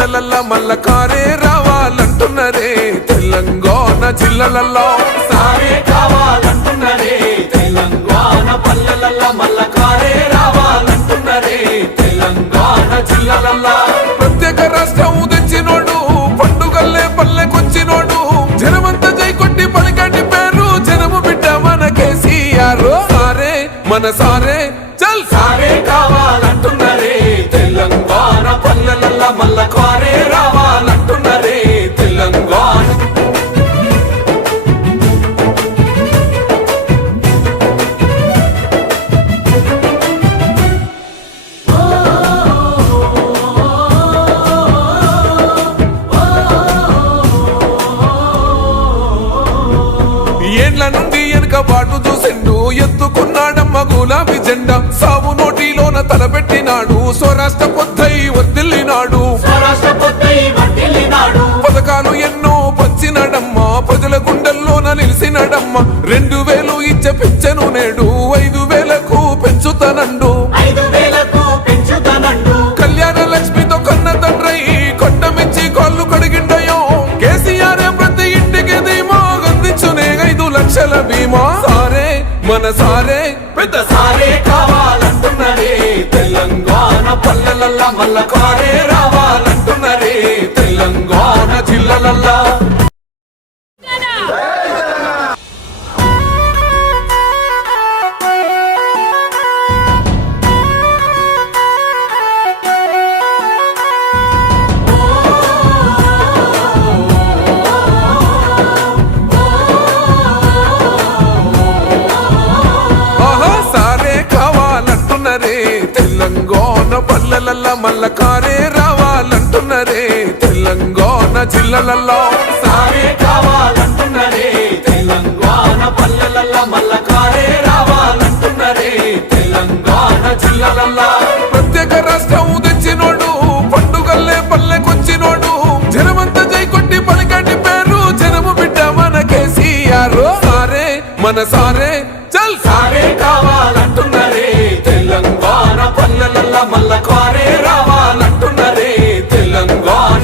పల్లెలల్ల మల్ల కారే రావాలంటున్నరే తెలంగాణ జిల్లలలో సారే కావాలంటున్నరే తెలంగాణ పల్లెలల్ల మల్ల కారే రావాలంటున్నరే తెలంగాణ జిల్లలలో ప్రత్యేక రాష్ట్రం తెచ్చినోడు పండుగల్లే పల్లెకొచ్చినోడు జనమంతా జై కొట్టి పలికండి పేరు జనము బిడ్డ మన కేసీఆర్ సారే మన సారే చల్ సారే కావాలంటున్నరే తెలంగాణ పల్లెలల్ల మల్ల కారే రావాలంటున్నరే తెలంగాణ ఏండ్ల నుండి వెనుక బాటు చూసిండు ఎత్తుకున్నాడమ్మ గులాబీ జెండా సావు నోటిలోన తలపెట్టినాడు స్వరాష్ట్ర పొద్దై వర్దిల్లినాడు పథకాలు ఎన్నో పంచినాడమ్మ ప్రజల గుండెల్లోన నిలిసినాడమ్మ 2000 ఇచ్చే పెంచెను నేడు 5000కు పెంచుతానండు కళ్యాణ లక్ష్మితో కన్న తండ్రై కొండమిచ్చి కాళ్ళు కడిగిండయో కేసీఆర్ ప్రతి ఇంటికి ధీమా అందించునే 5 లక్షల బీమా సారే మన సారే పెద్ద సారే కావాలంటున్నరే తెలంగాణ పల్లెలల్ల మల్ల కారే రావాలంటున్నరే తెలంగాణ జిల్లలల్లా తెలంగాణ పల్లెలల్ల మల్ల కారే రావాలంటున్నరే తెలంగాణ జిల్లలలో సారే కావాలంటున్నరే తెలంగాణ పల్లెలల్ల మల్ల కారే రావాలంటున్నరే తెలంగాణ జిల్లలల్లా ప్రత్యేక రాష్ట్రం తెచ్చినోడు పండుగల్లే పల్లెకొచ్చినోడు జనమంతా జై కొట్టి పలికండి పేరు జనము బిడ్డ మన కేసీఆర్ సారే మన సారే చల్ సారే కావాలంటున్నరే తెలంగాణ పల్లెలల్ల మల్ల కారే రావాలంటున్నరే తెలంగాణ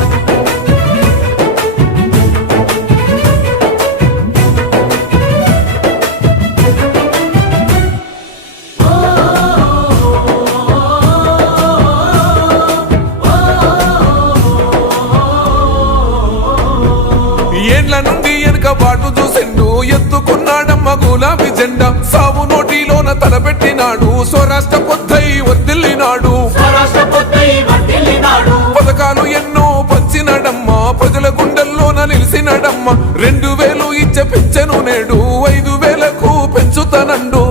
ఏండ్ల నుండి వెనుక బాటు చూసిండు ఎత్తుకున్నాడమ్మ గులాబీ జెండా సావు నోటిలోన తలపెట్టినాడు స్వరాష్ట్ర పొద్దై వర్దిల్లినాడు పథకాలు ఎన్నో పంచినాడమ్మ ప్రజల గుండెల్లోన నిలిసినాడమ్మ 2000 ఇచ్చే పెంచెను నేడు 5000కు పెంచుతానండు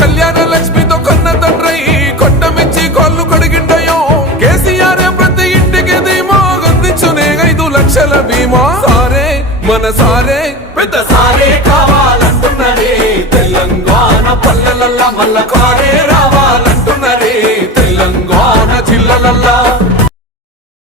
కళ్యాణ లక్ష్మితో కన్న తండ్రై కొండమిచ్చి కాళ్ళు కడిగిండయో కేసీఆర్ ప్రతి ఇంటికి ధీమా అందించునే 5 లక్షల బీమా సారే మన సారే పెద్ద సారే కావాలంటున్నరే తెలంగాణ పల్లెలల్ల మల్ల కారే రావాల